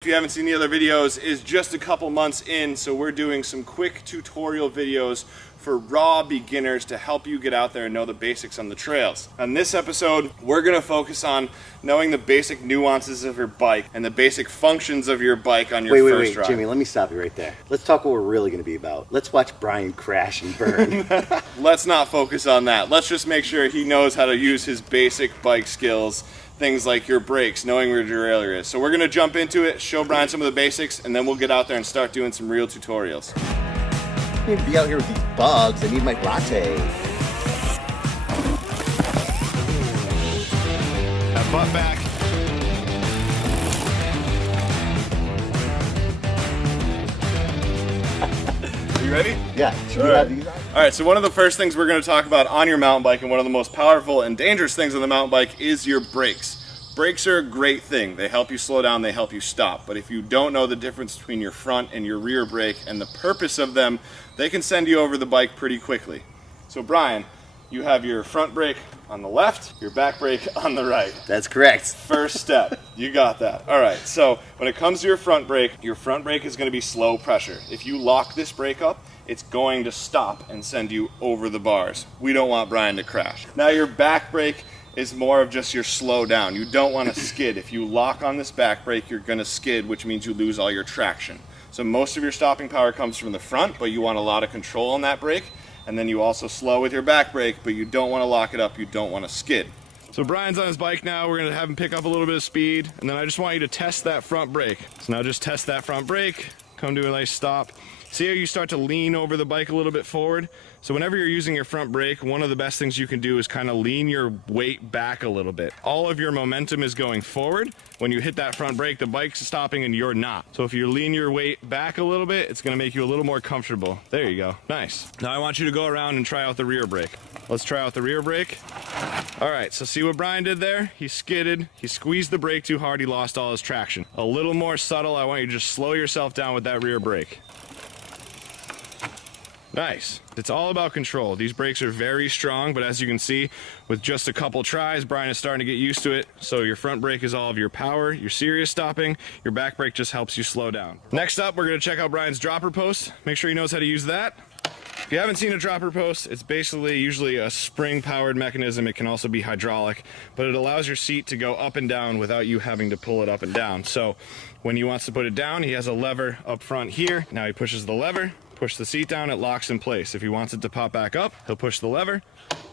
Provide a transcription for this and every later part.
If you haven't seen the other videos, is just a couple months in, so we're doing some quick tutorial videos for raw beginners to help you get out there and know the basics on the trails. On this episode, we're going to focus on knowing the basic nuances of your bike and the basic functions of your bike on your first ride. Jimmy, let me stop you right there. Let's talk what we're really going to be about. Let's watch Brian crash and burn. Let's not focus on that. Let's just make sure he knows how to use his basic bike skills. Things like your brakes, knowing where your derailleur is. So we're gonna jump into it, show Brian some of the basics, and then we'll get out there and start doing some real tutorials. I need to be out here with these bugs. I need my latte. Have butt back. Are you ready? Yeah. Should we have these on? All right, so one of the first things we're going to talk about on your mountain bike, and one of the most powerful and dangerous things on the mountain bike, is your brakes. Brakes are a great thing. They help you slow down, they help you stop. But if you don't know the difference between your front and your rear brake and the purpose of them, they can send you over the bike pretty quickly. So Brian, you have your front brake on the left, your back brake on the right. That's correct. First step, you got that. All right, so when it comes to your front brake is going to be slow pressure. If you lock this brake up, it's going to stop and send you over the bars. We don't want Brian to crash. Now your back brake is more of just your slow down. You don't want to skid. If you lock on this back brake, you're going to skid, which means you lose all your traction. So most of your stopping power comes from the front, but you want a lot of control on that brake. And then you also slow with your back brake, but you don't want to lock it up, you don't want to skid. So Brian's on his bike now, we're going to have him pick up a little bit of speed, and then I just want you to test that front brake. So now just test that front brake, come to a nice stop. See how you start to lean over the bike a little bit forward? So whenever you're using your front brake, one of the best things you can do is kind of lean your weight back a little bit. All of your momentum is going forward. When you hit that front brake, the bike's stopping and you're not. So if you lean your weight back a little bit, it's going to make you a little more comfortable. There you go. Nice. Now I want you to go around and try out the rear brake. Let's try out the rear brake. All right, so see what Brian did there? He skidded, he squeezed the brake too hard, he lost all his traction. A little more subtle, I want you to just slow yourself down with that rear brake. Nice. It's all about control. These brakes are very strong, but as you can see, with just a couple tries, Brian is starting to get used to it. So your front brake is all of your power, your serious stopping. Your back brake just helps you slow down. Next up, we're going to check out Brian's dropper post. Make sure he knows how to use that. If you haven't seen a dropper post, it's basically usually a spring-powered mechanism. It can also be hydraulic, but it allows your seat to go up and down without you having to pull it up and down. So when he wants to put it down, he has a lever up front here. Now he pushes the lever. Push the seat down, it locks in place. If he wants it to pop back up, he'll push the lever,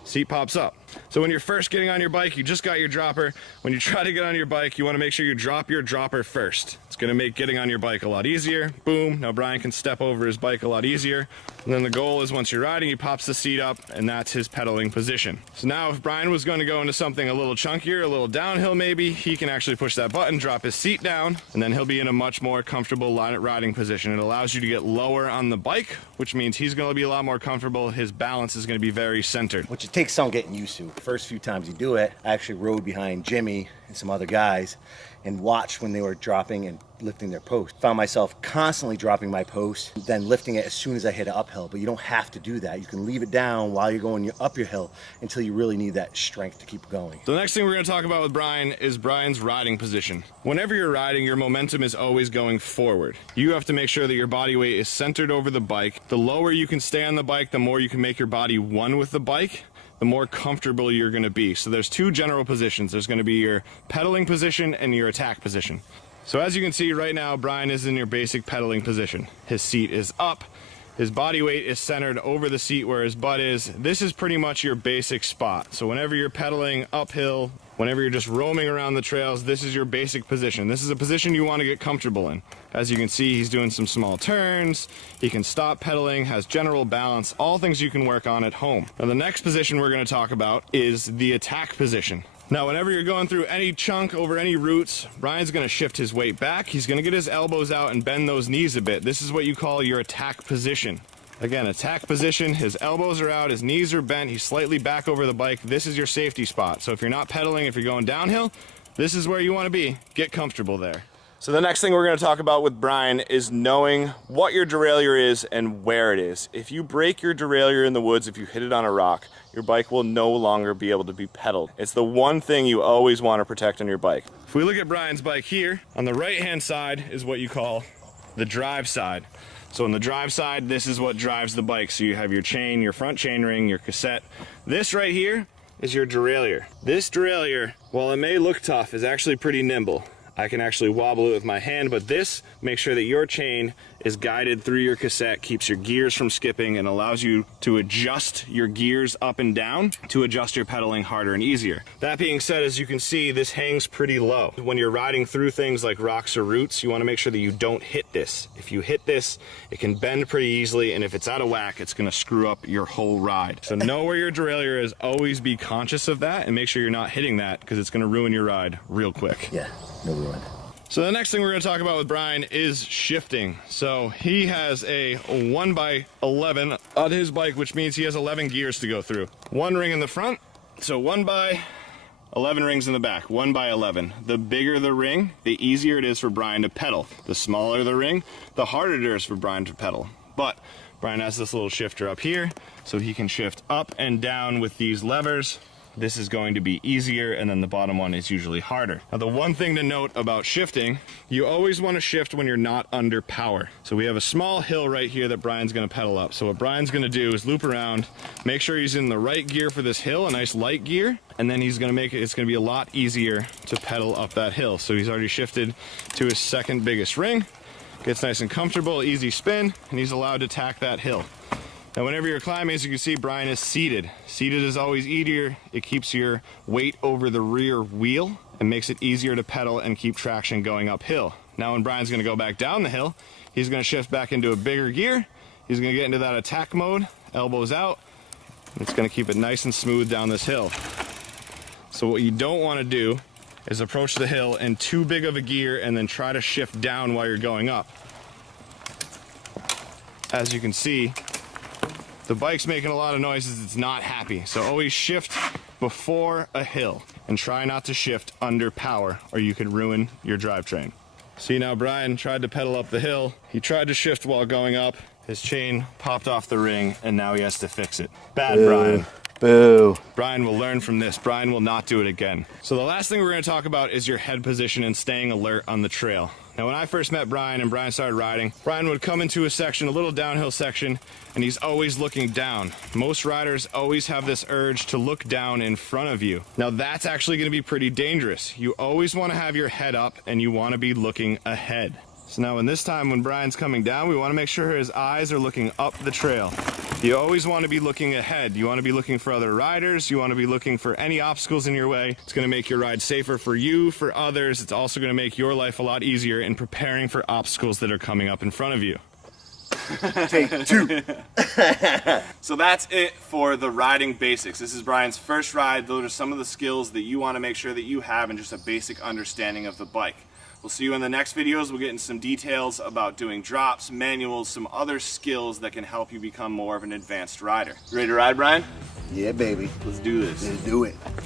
seat pops up. So when you're first getting on your bike, you just got your dropper. When you try to get on your bike, you want to make sure you drop your dropper first. It's going to make getting on your bike a lot easier. Boom, now Brian can step over his bike a lot easier. And then the goal is once you're riding, he pops the seat up, and that's his pedaling position. So now if Brian was going to go into something a little chunkier, a little downhill maybe, he can actually push that button, drop his seat down, and then he'll be in a much more comfortable riding position. It allows you to get lower on the bike, which means he's going to be a lot more comfortable. His balance is going to be very centered. Which it takes some getting used to. The first few times you do it, I actually rode behind Jimmy and some other guys and watched when they were dropping and lifting their post. Found myself constantly dropping my post, then lifting it as soon as I hit an uphill, but you don't have to do that. You can leave it down while you're going up your hill until you really need that strength to keep going. The next thing we're going to talk about with Brian is Brian's riding position. Whenever you're riding, your momentum is always going forward. You have to make sure that your body weight is centered over the bike. The lower you can stay on the bike, the more you can make your body one with the bike, the more comfortable you're going to be. So there's two general positions. There's going to be your pedaling position and your attack position. So as you can see right now, Brian is in your basic pedaling position. His seat is up. His body weight is centered over the seat where his butt is. This is pretty much your basic spot. So whenever you're pedaling uphill, whenever you're just roaming around the trails, this is your basic position. This is a position you want to get comfortable in. As you can see, he's doing some small turns. He can stop pedaling, has general balance, all things you can work on at home. Now the next position we're going to talk about is the attack position. Now, whenever you're going through any chunk over any roots, Brian's going to shift his weight back. He's going to get his elbows out and bend those knees a bit. This is what you call your attack position. Again, attack position, his elbows are out, his knees are bent, he's slightly back over the bike. This is your safety spot. So if you're not pedaling, if you're going downhill, this is where you want to be. Get comfortable there. So the next thing we're going to talk about with Brian is knowing what your derailleur is and where it is. If you break your derailleur in the woods, if you hit it on a rock, your bike will no longer be able to be pedaled. It's the one thing you always want to protect on your bike. If we look at Brian's bike here, on the right hand side is what you call the drive side. So on the drive side, this is what drives the bike. So you have your chain, your front chain ring, your cassette. This right here is your derailleur. This derailleur, while it may look tough, is actually pretty nimble. I can actually wobble it with my hand, but this makes sure that your chain is guided through your cassette, keeps your gears from skipping, and allows you to adjust your gears up and down to adjust your pedaling harder and easier. That being said, as you can see, this hangs pretty low. When you're riding through things like rocks or roots, you want to make sure that you don't hit this. If you hit this, it can bend pretty easily, and if it's out of whack, it's going to screw up your whole ride. So know where your derailleur is, always be conscious of that, and make sure you're not hitting that, because it's going to ruin your ride real quick. Yeah, no ruin. So the next thing we're going to talk about with Brian is shifting. So he has a 1x11 on his bike, which means he has 11 gears to go through. One ring in the front, so 1x11 rings in the back, 1x11. The bigger the ring, the easier it is for Brian to pedal. The smaller the ring, the harder it is for Brian to pedal. But Brian has this little shifter up here, so he can shift up and down with these levers. This is going to be easier, and then the bottom one is usually harder. Now, the one thing to note about shifting, you always want to shift when you're not under power. So we have a small hill right here that Brian's going to pedal up. So what Brian's going to do is loop around, make sure he's in the right gear for this hill, a nice light gear, and then he's going to make it, it's going to be a lot easier to pedal up that hill. So he's already shifted to his second biggest ring, gets nice and comfortable, easy spin, and he's allowed to tack that hill. Now, whenever you're climbing, as you can see, Brian is seated. Seated is always easier. It keeps your weight over the rear wheel and makes it easier to pedal and keep traction going uphill. Now, when Brian's going to go back down the hill, he's going to shift back into a bigger gear. He's going to get into that attack mode, elbows out. It's going to keep it nice and smooth down this hill. So what you don't want to do is approach the hill in too big of a gear and then try to shift down while you're going up. As you can see, the bike's making a lot of noises, it's not happy. So always shift before a hill and try not to shift under power or you could ruin your drivetrain. See, now Brian tried to pedal up the hill. He tried to shift while going up. His chain popped off the ring and now he has to fix it. Bad, Brian. Boo. Brian will learn from this. Brian will not do it again. So the last thing we're going to talk about is your head position and staying alert on the trail. Now, when I first met Brian and Brian started riding, Brian would come into a section, a little downhill section, and he's always looking down. Most riders always have this urge to look down in front of you. Now, that's actually going to be pretty dangerous. You always want to have your head up and you want to be looking ahead. So now in this time when Brian's coming down, we want to make sure his eyes are looking up the trail. You always want to be looking ahead. You want to be looking for other riders. You want to be looking for any obstacles in your way. It's going to make your ride safer for you, for others. It's also going to make your life a lot easier in preparing for obstacles that are coming up in front of you. Take two. So that's it for the riding basics. This is Brian's first ride. Those are some of the skills that you want to make sure that you have and just a basic understanding of the bike. We'll see you in the next videos. We'll get into some details about doing drops, manuals, some other skills that can help you become more of an advanced rider. You ready to ride, Brian? Yeah, baby. Let's do this. Let's do it.